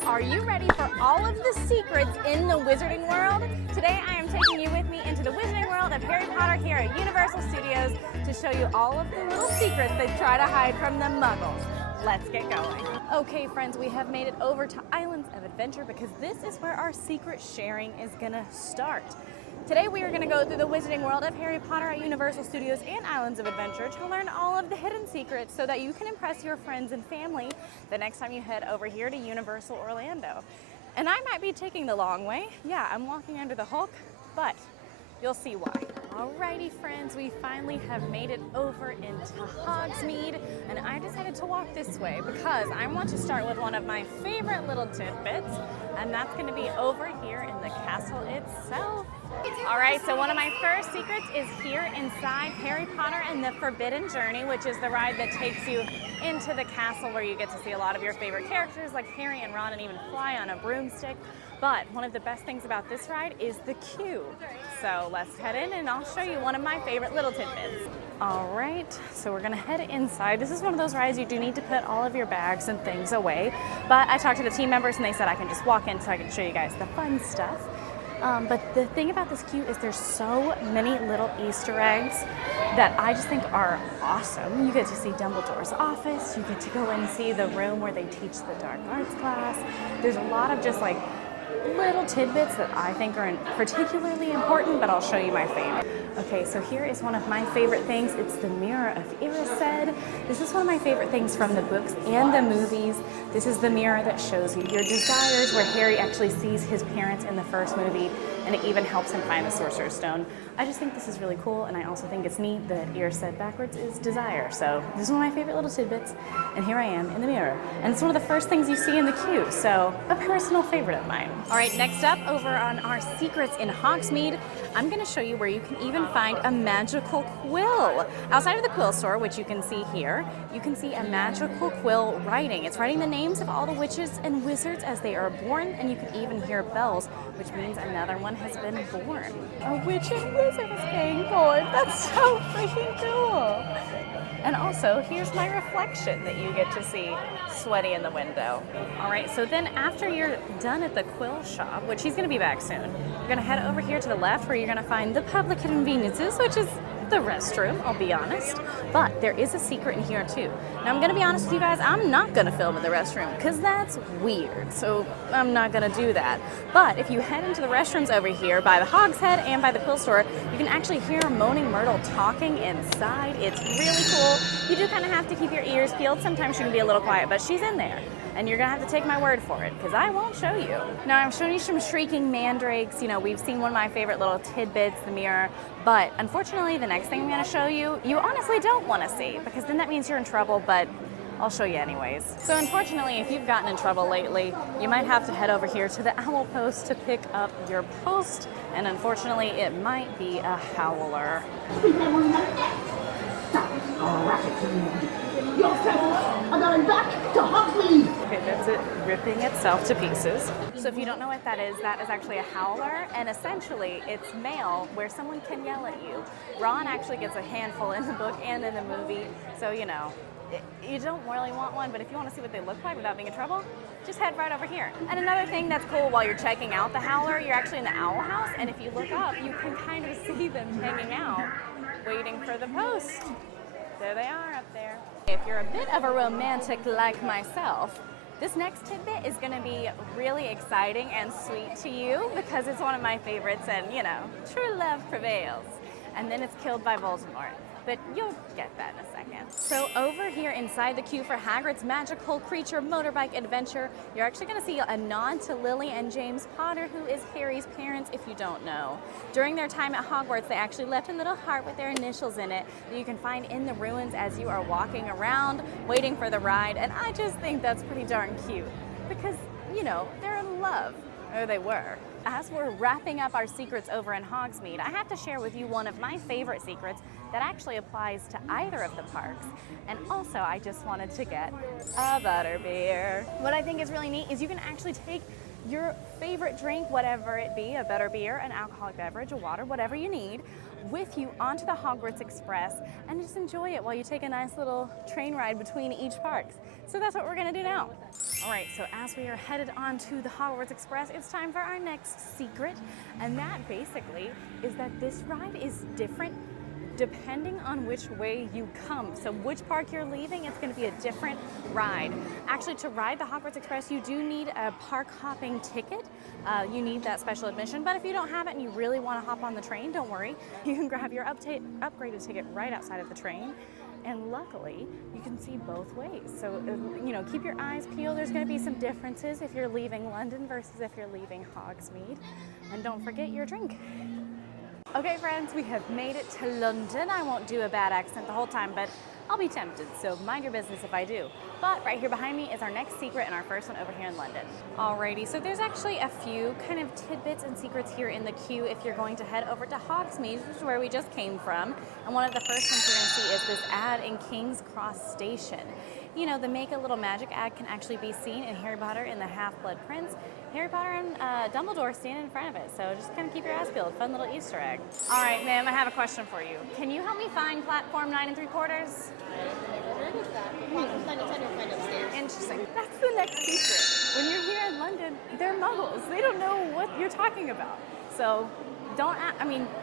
Are you ready for all of the secrets in the wizarding world? Today I am taking you with me into the wizarding world of Harry Potter here at Universal Studios to show you all of the little secrets they try to hide from the muggles. Let's get going. Okay friends, we have made it over to Islands of Adventure because this is where our secret sharing is gonna start. Today we are going to go through the wizarding world of Harry Potter at Universal Studios and Islands of Adventure to learn all of the hidden secrets so that you can impress your friends and family the next time you head over here to Universal Orlando. And I might be taking the long way. Yeah, I'm walking under the Hulk, but you'll see why. Alrighty friends, we finally have made it over into Hogsmeade, and I decided to walk this way because I want to start with one of my favorite little tidbits, and that's going to be over here in the castle itself. Alright, so one of my first secrets is here inside Harry Potter and the Forbidden Journey, which is the ride that takes you into the castle where you get to see a lot of your favorite characters like Harry and Ron and even fly on a broomstick. But one of the best things about this ride is the queue. So let's head in and I'll show you one of my favorite little tidbits. Alright, so we're gonna head inside. This is one of those rides you do need to put all of your bags and things away. But I talked to the team members and they said I can just walk in so I can show you guys the fun stuff. But the thing about this queue is there's so many little Easter eggs that I just think are awesome. You get to see Dumbledore's office, you get to go and see the room where they teach the dark arts class. There's a lot of just like little tidbits that I think are particularly important, but I'll show you my favorite. Okay, so here is one of my favorite things. It's the Mirror of Erised. This is one of my favorite things from the books and the movies. This is the mirror that shows you your desires, where Harry actually sees his parents in the first movie, and it even helps him find the Sorcerer's Stone. I just think this is really cool, and I also think it's neat that Erised backwards is desire. So this is one of my favorite little tidbits, and here I am in the mirror. And it's one of the first things you see in the queue, so a personal favorite of mine. All right, next up, over on our secrets in Hogsmeade, I'm gonna show you where you can even find a magical quill. Outside of the quill store, which you can see here, you can see a magical quill writing. It's writing the names of all the witches and wizards as they are born, and you can even hear bells, which means another one has been born. A witch and wizard is being born. That's so freaking cool. And also, here's my reflection that you get to see sweaty in the window. All right, so then after you're done at the quill shop, which he's gonna be back soon, you're gonna head over here to the left where you're gonna find the public conveniences, which is the restroom, I'll be honest. But there is a secret in here too. Now I'm gonna be honest with you guys, I'm not gonna film in the restroom because that's weird. So I'm not gonna do that. But if you head into the restrooms over here by the Hogshead and by the quill store, you can actually hear Moaning Myrtle talking inside. It's really cool. You do kind of have to keep your ears peeled. Sometimes she can be a little quiet, but she's in there. And you're gonna have to take my word for it, because I won't show you. Now I'm showing you some shrieking mandrakes. You know, we've seen one of my favorite little tidbits, the mirror, but unfortunately the next thing I'm gonna show you, you honestly don't wanna see, because then that means you're in trouble, but I'll show you anyways. So unfortunately, if you've gotten in trouble lately, you might have to head over here to the Owl Post to pick up your post, and unfortunately it might be a howler. I'm going back to Hogsmeade. Okay, that's it ripping itself to pieces. So if you don't know what that is actually a howler, and essentially it's mail where someone can yell at you. Ron actually gets a handful in the book and in the movie, so you know, you don't really want one, but if you want to see what they look like without being in trouble, just head right over here. And another thing that's cool while you're checking out the howler, you're actually in the owl house, and if you look up, you can kind of see them hanging out, waiting for the post. There they are up there. If you're a bit of a romantic like myself, this next tidbit is going to be really exciting and sweet to you because it's one of my favorites, and you know, true love prevails. And then it's killed by Voldemort. But you'll get that in a second. So over here inside the queue for Hagrid's Magical Creature Motorbike Adventure, you're actually going to see a nod to Lily and James Potter, who is Harry's parents, if you don't know. During their time at Hogwarts, they actually left a little heart with their initials in it that you can find in the ruins as you are walking around, waiting for the ride, and I just think that's pretty darn cute because, you know, they're in love, or they were. As we're wrapping up our secrets over in Hogsmeade, I have to share with you one of my favorite secrets that actually applies to either of the parks. And also, I just wanted to get a butterbeer. What I think is really neat is you can actually take your favorite drink, whatever it be, a butterbeer, an alcoholic beverage, a water, whatever you need, with you onto the Hogwarts Express and just enjoy it while you take a nice little train ride between each parks. So that's what we're gonna do now. All right, so as we are headed onto the Hogwarts Express, it's time for our next secret, and that basically is that this ride is different depending on which way you come. So which park you're leaving, it's gonna be a different ride. Actually, to ride the Hogwarts Express, you do need a park hopping ticket. You need that special admission, but if you don't have it and you really wanna hop on the train, don't worry. You can grab your upgraded ticket right outside of the train. And luckily, you can see both ways. So, keep your eyes peeled. There's gonna be some differences if you're leaving London versus if you're leaving Hogsmeade. And don't forget your drink. Okay, friends, we have made it to London. I won't do a bad accent the whole time, but I'll be tempted, so mind your business if I do. But right here behind me is our next secret and our first one over here in London. Alrighty, so there's actually a few kind of tidbits and secrets here in the queue if you're going to head over to Hogsmeade, which is where we just came from. And one of the first things you're gonna see is this ad in King's Cross Station. You know, the Make a Little Magic ad can actually be seen in Harry Potter and the Half-Blood Prince. Harry Potter and Dumbledore stand in front of it, so just kind of keep your eyes peeled. Fun little Easter egg. All right, ma'am, I have a question for you. Can you help me find platform 9 3/4? I've never heard of that. Platform 9 10 you'll find upstairs. Interesting. That's the next secret. When you're here in London, they're muggles. They don't know what you're talking about. So don't,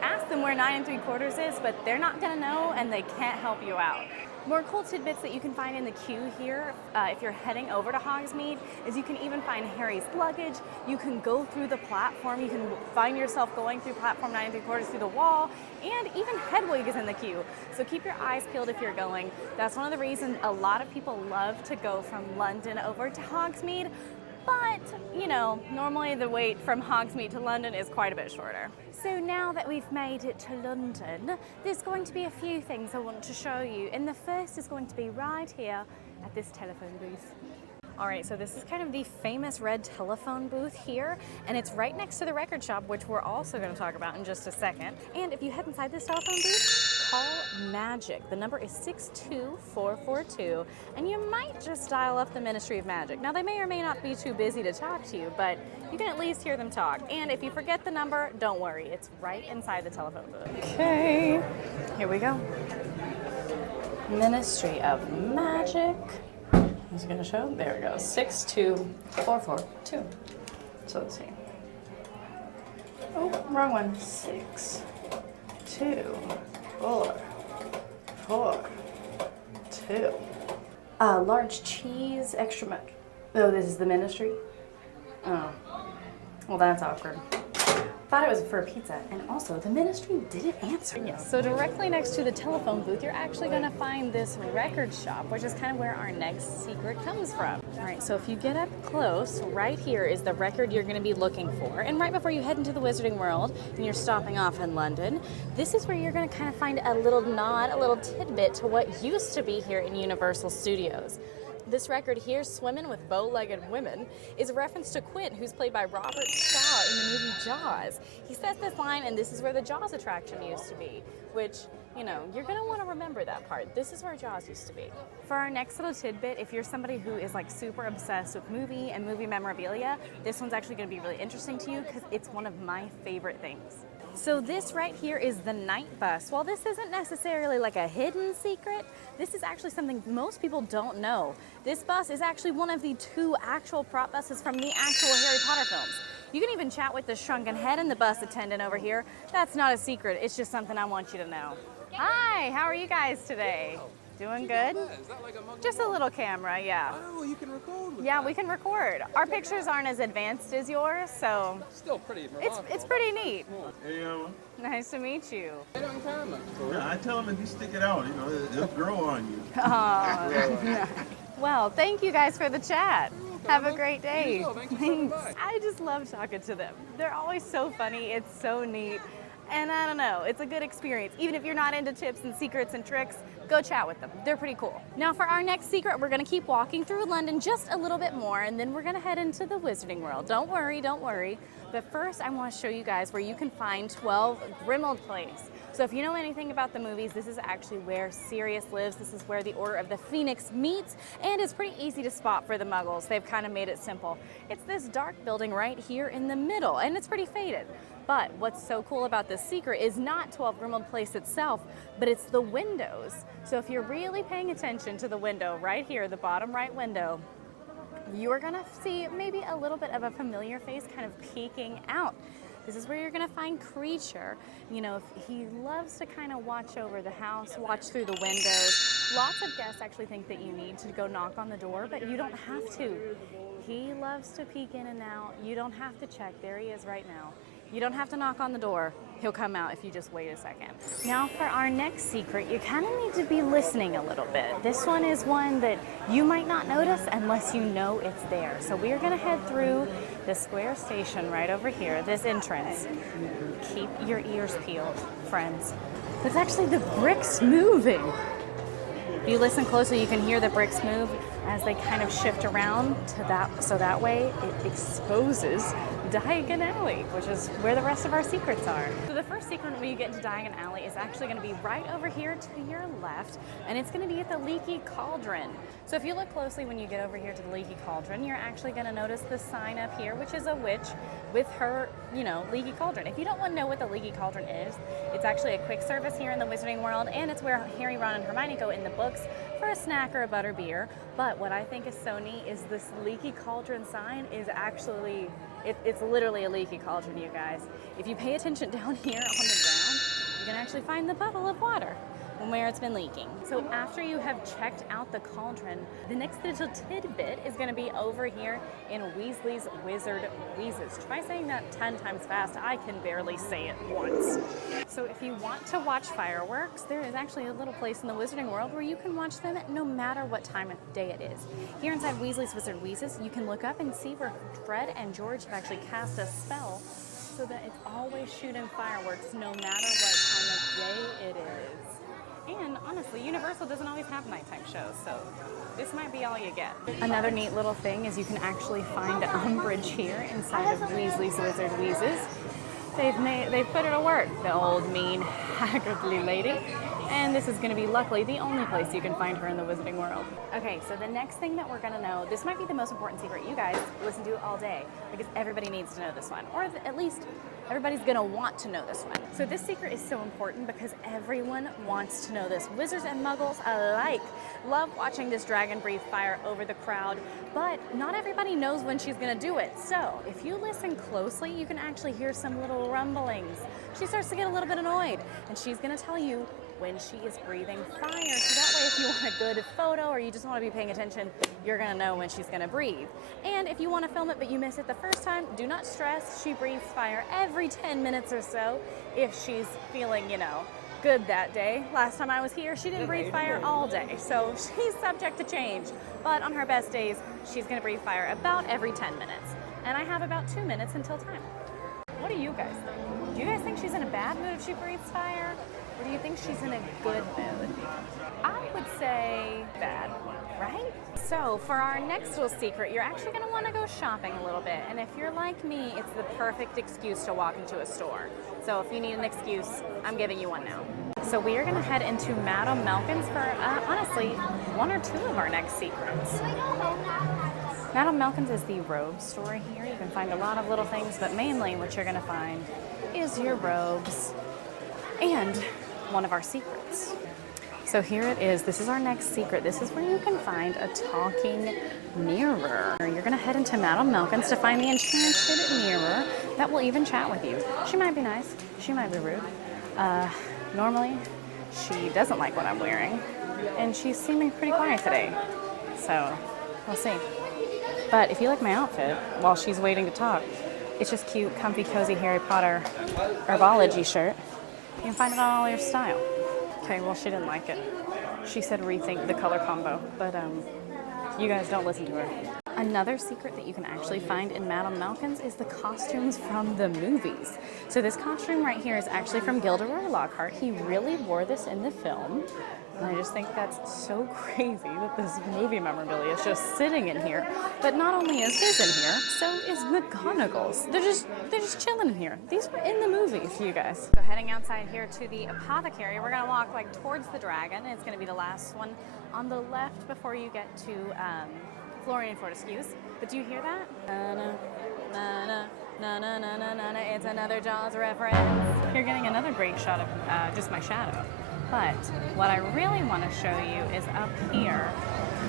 ask them where 9 3/4 is, but they're not gonna know and they can't help you out. More cool tidbits that you can find in the queue here if you're heading over to Hogsmeade is you can even find Harry's luggage. You can go through the platform. You can find yourself going through platform 9 3/4 through the wall, and even Hedwig is in the queue. So keep your eyes peeled if you're going. That's one of the reasons a lot of people love to go from London over to Hogsmeade. But, normally the wait from Hogsmeade to London is quite a bit shorter. So now that we've made it to London, there's going to be a few things I want to show you. And the first is going to be right here at this telephone booth. All right, so this is kind of the famous red telephone booth here, and it's right next to the record shop, which we're also going to talk about in just a second. And if you head inside this telephone booth, call Magic. The number is 62442, and you might just dial up the Ministry of Magic. Now, they may or may not be too busy to talk to you, but you can at least hear them talk. And if you forget the number, don't worry, it's right inside the telephone booth. Okay, here we go. Ministry of Magic. Is it going to show? There we go. 62442. So let's see. Oh, wrong one. 6, 2, 4, 4, 2. Large cheese, extra much. Oh, this is the ministry? Oh. Well, that's awkward. Thought it was for a pizza, and also the ministry didn't answer. Yes, so directly next to the telephone booth, you're actually going to find this record shop, which is kind of where our next secret comes from. All right, so if you get up close, right here is the record you're going to be looking for. And right before you head into the Wizarding World and you're stopping off in London, this is where you're going to kind of find a little nod, a little tidbit to what used to be here in Universal Studios. This record here, Swimmin' with Bow-Legged Women, is a reference to Quint, who's played by Robert Shaw in the movie Jaws. He says this line, and this is where the Jaws attraction used to be, which, you're gonna wanna remember that part. This is where Jaws used to be. For our next little tidbit, if you're somebody who is like super obsessed with movie and movie memorabilia, this one's actually gonna be really interesting to you because it's one of my favorite things. So this right here is the night bus. While this isn't necessarily like a hidden secret, this is actually something most people don't know. This bus is actually one of the 2 actual prop buses from the actual Harry Potter films. You can even chat with the shrunken head and the bus attendant over here. That's not a secret, it's just something I want you to know. Hi, how are you guys today? Doing good? Is that like a monkey? Just a little camera, yeah. Oh, you can record with Yeah, that. we can record. Our pictures aren't as advanced as yours, so Still pretty remarkable. it's pretty neat. Hey, Nice to meet you. Right on camera. yeah, I tell them if you stick it out, it'll grow on you. Oh, well, thank you guys for the chat. Have a great day. You too. Thank you for coming by. I just love talking to them. They're always so funny. It's so neat. And I don't know, it's a good experience. Even if you're not into tips and secrets and tricks, go chat with them. They're pretty cool. Now for our next secret, we're gonna keep walking through London just a little bit more, and then we're gonna head into the Wizarding World. Don't worry, don't worry. But first, I wanna show you guys where you can find 12 Grimmauld Place. So if you know anything about the movies, this is actually where Sirius lives. This is where the Order of the Phoenix meets, and it's pretty easy to spot for the Muggles. They've kind of made it simple. It's this dark building right here in the middle, and it's pretty faded. But what's so cool about this secret is not 12 Grimmauld Place itself, but it's the windows. So if you're really paying attention to the window right here, the bottom right window, you're gonna see maybe a little bit of a familiar face kind of peeking out. This is where you're gonna find Creature. You know, he loves to kind of watch over the house, watch through the windows. Lots of guests actually think that you need to go knock on the door, but you don't have to. He loves to peek in and out. You don't have to check. There he is right now. You don't have to knock on the door. He'll come out if you just wait a second. Now for our next secret, you kind of need to be listening a little bit. This one is one that you might not notice unless you know it's there. So we're gonna head through the square station right over here, this entrance. Keep your ears peeled, friends. It's actually the bricks moving. If you listen closely, you can hear the bricks move as they kind of shift around to that, so that way it exposes Diagon Alley, which is where the rest of our secrets are. So the first secret when you get into Diagon Alley is actually going to be right over here to your left, and it's going to be at the Leaky Cauldron. So if you look closely when you get over here to the Leaky Cauldron, you're actually going to notice the sign up here, which is a witch with her, Leaky Cauldron. If you don't want to know what the Leaky Cauldron is, it's actually a quick service here in the Wizarding World, and it's where Harry, Ron, and Hermione go in the books for a snack or a butter beer. But what I think is so neat is this Leaky Cauldron sign is actually, it's literally a leaky cauldron, you guys. If you pay attention down here on the ground, you can actually find the puddle of water from where it's been leaking. So after you have checked out the cauldron, the next little tidbit is going to be over here in Weasley's Wizard Wheezes. Try saying that 10 times fast. I can barely say it once. So if you want to watch fireworks, there is actually a little place in the Wizarding World where you can watch them no matter what time of day it is. Here inside Weasley's Wizard Wheezes, you can look up and see where Fred and George have actually cast a spell so that it's always shooting fireworks no matter what time of day it is. And honestly, Universal doesn't always have nighttime shows, so this might be all you get. Another neat little thing is you can actually find Umbridge here inside of Weasley's Wizard Wheezes. They've put her to work, the old mean haggardly lady. And this is going to be, luckily, the only place you can find her in the Wizarding World. Okay, so the next thing that we're going to know, this might be the most important secret you guys listen to all day, because everybody needs to know this one, or at least everybody's going to want to know this one. So this secret is so important because everyone wants to know this. Wizards and Muggles alike love watching this dragon breathe fire over the crowd, but not everybody knows when she's going to do it. So if you listen closely, you can actually hear some little rumblings. She starts to get a little bit annoyed, and she's going to tell you when she is breathing fire. So that way, if you want a good photo or you just want to be paying attention, you're going to know when she's going to breathe. And if you want to film it but you miss it the first time, do not stress. She breathes fire every 10 minutes or so if she's feeling, good that day. Last time I was here, she didn't breathe fire all day, so she's subject to change. But on her best days, she's going to breathe fire about every 10 minutes. And I have about 2 minutes until time. What do you guys think? Do you guys think she's in a bad mood if she breathes fire? Or do you think she's in a good mood? I would say bad, right? So for our next little secret, you're actually going to want to go shopping a little bit. And if you're like me, it's the perfect excuse to walk into a store. So if you need an excuse, I'm giving you one now. So we are going to head into Madame Milkins for, honestly, one or two of our next secrets. Madame Milkins is the robe store here. You can find a lot of little things, but mainly what you're going to find is your robes and one of our secrets. So here it is. This is our next secret. This is where you can find a talking mirror. You're going to head into Madame Milkins to find the enchanted mirror that will even chat with you. She might be nice. She might be rude. Normally, she doesn't like what I'm wearing, and she's seeming pretty quiet today. So we'll see. But if you like my outfit while she's waiting to talk, it's just cute, comfy, cozy Harry Potter herbology shirt. You can find it on AllEars style. Okay, well, she didn't like it. She said rethink the color combo, but you guys don't listen to her. Another secret that you can actually find in Madame Milkins is the costumes from the movies. So this costume right here is actually from Gilderoy Lockhart. He really wore this in the film. And I just think that's so crazy that this movie memorabilia is just sitting in here. But not only is his in here, so is McGonagall's. They're just chilling in here. These were in the movies, you guys. So heading outside here to the apothecary, we're gonna walk like towards the dragon. It's gonna be the last one on the left before you get to Florian Fortescue's. But do you hear that? Na na na na na na. It's another Jaws reference. You're getting another great shot of just my shadow. But what I really want to show you is up here,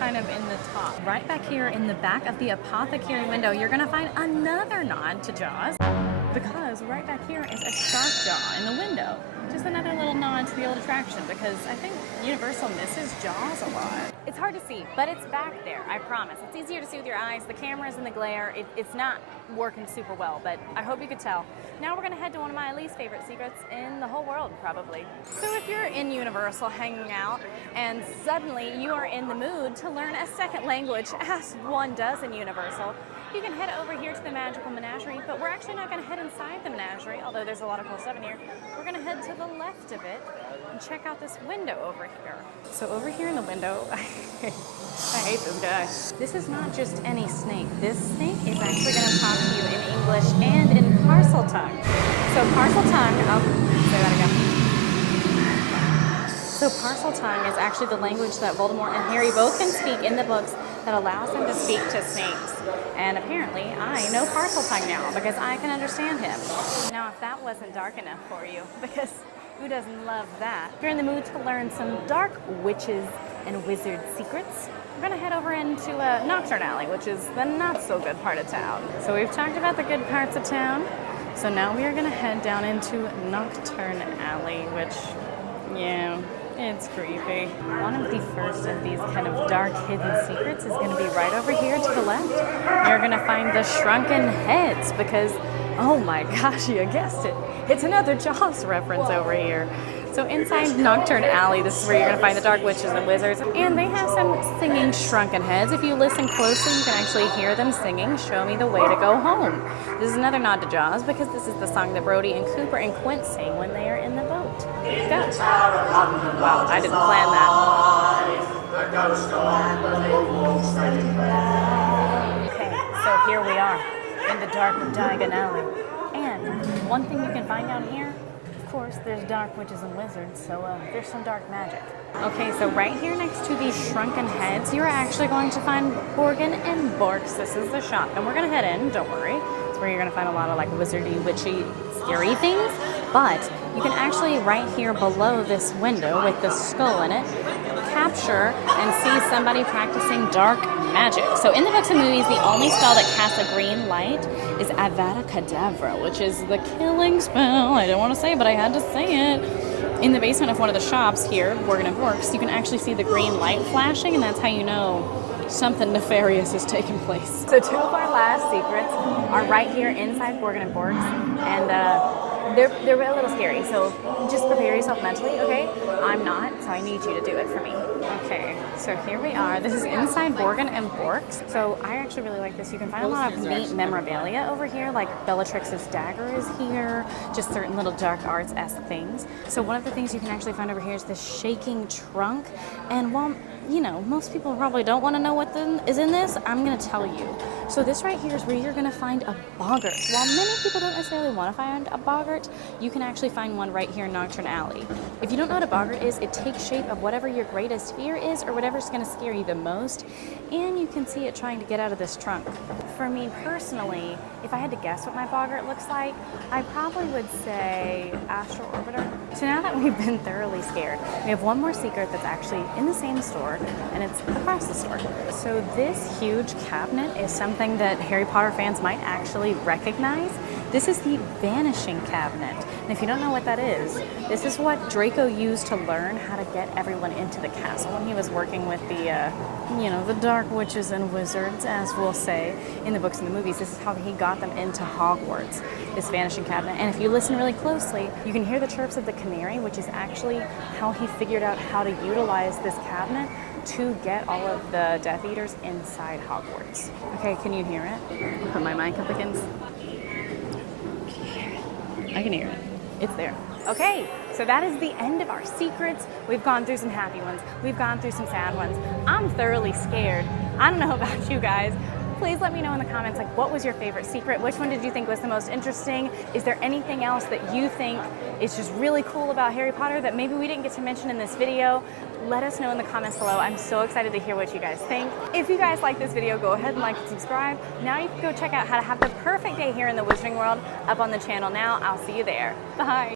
kind of in the top. Right back here in the back of the apothecary window, you're gonna find another nod to Jaws, because right back here is a shark jaw in the window. Just another little nod to the old attraction, because I think Universal misses Jaws a lot. It's hard to see, but it's back there, I promise. It's easier to see with your eyes. The camera's in the glare. It's not working super well, but I hope you could tell. Now we're gonna head to one of my least favorite secrets in the whole world, probably. So if you're in Universal hanging out and suddenly you are in the mood to learn a second language, as one does in Universal, you can head over here to the Magical Menagerie, but we're actually not gonna head inside the menagerie, although there's a lot of cool stuff in here. We're gonna head to the left of it and check out this window over here. So over here in the window, I hate this guy. This is not just any snake. This snake is actually gonna talk to you in English and in Parcel Tongue. So Parcel Tongue, say that again. So Parcel Tongue is actually the language that Voldemort and Harry both can speak in the books that allows them to speak to snakes. And apparently I know Parcel Tongue now because I can understand him. Now if that wasn't dark enough for you, because who doesn't love that? If you're in the mood to learn some dark witches and wizard secrets, we're gonna head over into Nocturne Alley, which is the not so good part of town. So we've talked about the good parts of town. So now we are gonna head down into Nocturne Alley, which, yeah, it's creepy. One of the first of these kind of dark hidden secrets is gonna be right over here to the left. You're gonna find the shrunken heads because, oh my gosh, you guessed it. It's another Jaws reference over here. So inside Nocturne Alley, this is where you're gonna find the dark witches and wizards, and they have some singing shrunken heads. If you listen closely, you can actually hear them singing "Show Me the Way to Go Home." This is another nod to Jaws because this is the song that Brody and Cooper and Quint sing when they are in the boat. Go. Wow, I didn't plan that. Okay, so here we are in the dark of Diagon Alley. And one thing you can find down here, of course, there's dark witches and wizards, so there's some dark magic. Okay, so right here next to these shrunken heads, you're actually going to find Borgin and Borks. This is the shop, and we're gonna head in, don't worry. It's where you're gonna find a lot of like wizardy, witchy, scary things, but you can actually right here below this window with the skull in it, capture and see somebody practicing dark magic. So in the books and movies, the only spell that casts a green light is Avada Kedavra, which is the killing spell. I don't want to say it, but I had to say it. In the basement of one of the shops here, Borgin and Borks, you can actually see the green light flashing, and that's how you know something nefarious is taking place. So two of our last secrets are right here inside Borgin and Borks, and they're a little scary, so just prepare yourself mentally, okay? I'm not, so I need you to do it for me. Okay, so here we are. This is inside Borgin and Borks. So I actually really like this. You can find a lot of neat memorabilia over here, like Bellatrix's dagger is here, just certain little dark arts-esque things. So one of the things you can actually find over here is this shaking trunk, and while you know, most people probably don't want to know what is in this, I'm going to tell you. So this right here is where you're going to find a boggart. While many people don't necessarily want to find a boggart, you can actually find one right here in Nocturne Alley. If you don't know what a boggart is, it takes shape of whatever your greatest fear is or whatever's going to scare you the most, and you can see it trying to get out of this trunk. For me personally, if I had to guess what my boggart looks like, I probably would say Astral Orbiter. So now that we've been thoroughly scared, we have one more secret that's actually in the same store, and it's across the store. So this huge cabinet is something that Harry Potter fans might actually recognize. This is the Vanishing Cabinet. And if you don't know what that is, this is what Draco used to learn how to get everyone into the castle when he was working with the, the dark witches and wizards, as we'll say in the books and the movies. This is how he got them into Hogwarts, this Vanishing Cabinet. And if you listen really closely, you can hear the chirps of the canary, which is actually how he figured out how to utilize this cabinet to get all of the Death Eaters inside Hogwarts. Okay, can you hear it? I'll put my mic up against. I can hear it. It's there. Okay, so that is the end of our secrets. We've gone through some happy ones. We've gone through some sad ones. I'm thoroughly scared. I don't know about you guys. Please let me know in the comments, like, what was your favorite secret? Which one did you think was the most interesting? Is there anything else that you think is just really cool about Harry Potter that maybe we didn't get to mention in this video? Let us know in the comments below. I'm so excited to hear what you guys think. If you guys like this video, go ahead and like and subscribe. Now you can go check out how to have the perfect day here in the Wizarding World up on the channel now. I'll see you there. Bye.